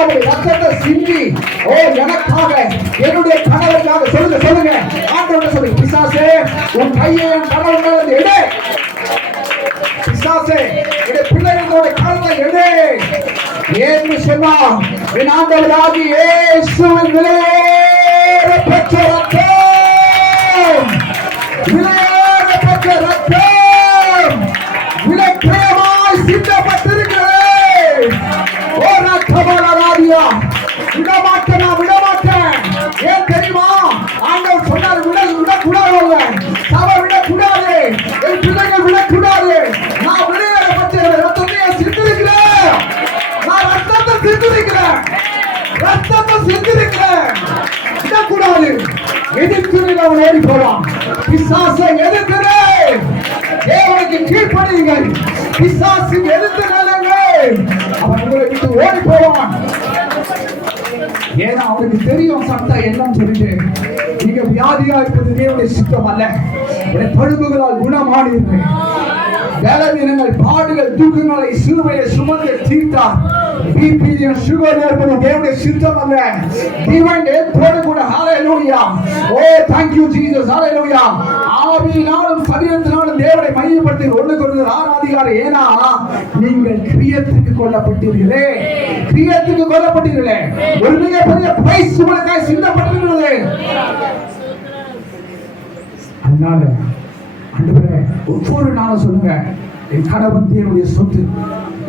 அவருடைய ரத்தத்தை சிந்தி ஓ எனக்காக என்னுடைய கணவருக்காக சொல்லுங்க ஆண்டவரே சொல்லுங்க பிசாசே உன் கையை என் கணவர் மேல எடு பிசாசே என் பிள்ளைகளோட கரத்தை எடு ஏன்னு சொன்னா என் ஆண்டவராகிய இயேசுவின் விலையேற பெற்ற ரத்தம் விலையேறப்பட்ட ரத்தம் விலைக்கிரயமாய் சிந்தப்பட்டிருக்கிறது. ஓ ரத்தமலராதியா விடமாட்டேன் ஏன் தெரியுமா ஆண்டவர் சொன்னார் விடக்கூடாது சபை விடக்கூடாது என் பிள்ளைகள் விடக்கூடாது நான் விலையேறப்பட்ட ரத்தத்தை சிந்திருக்கிறேன் நான் ரத்தத்தை சிந்திருக்கிறேன் விடக்கூடாது எதிர்த்து அவன் ஓடி போவான் பிசாசை எதிர்த்து தேவனுக்கு கீழ்ப்படியுங்கள் பிசாசுக்கு எதிர்த்து நில்லுங்கள் அவன் உங்களை விட்டு ஓடி போவான் ஏன்னா அவனுக்கு தெரியும் சட்டம் என்னன்னு சொல்லிட்டு நீங்க வியாதியா இருப்பது தேவனுடைய சித்தம் அல்ல பழுப்புகளால் குணமானீர்கள் பலவீனங்கள் பாடுகள் துக்கங்களை சிலுவையை சுமந்து தீர்த்தார் பிபி சுகர் ஏற்பது தேவனுடைய சித்தம் அல்ல டிவைன் டெத்தோடு கூட ஹalleluya ஓ thank you jesus hallelujah ஆவியினாலும் சரீரத்தினாலும் தேவனை மையப்படுத்தி ஒன்றுக்கொன்று ஆராதிக்கிறார் ஏனா நீங்கள் கிரியத்துக்கு கொல்லப்பட்டீர்களே ஒரு மிகப்பெரிய பிரைஸ் உங்களுக்காக சிந்தப்பட்டிருக்கிறது அதனால ஆண்டவரே ஒவ்வொரு நாளும் சொல்லுங்க என் கணவன் தேவனுடைய சொத்து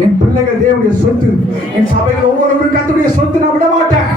என் பிள்ளைகள் தேவனுடைய சொத்து என் சபையில் ஒவ்வொருவரும் கர்த்தருடைய சொத்து நான் விட மாட்டேன்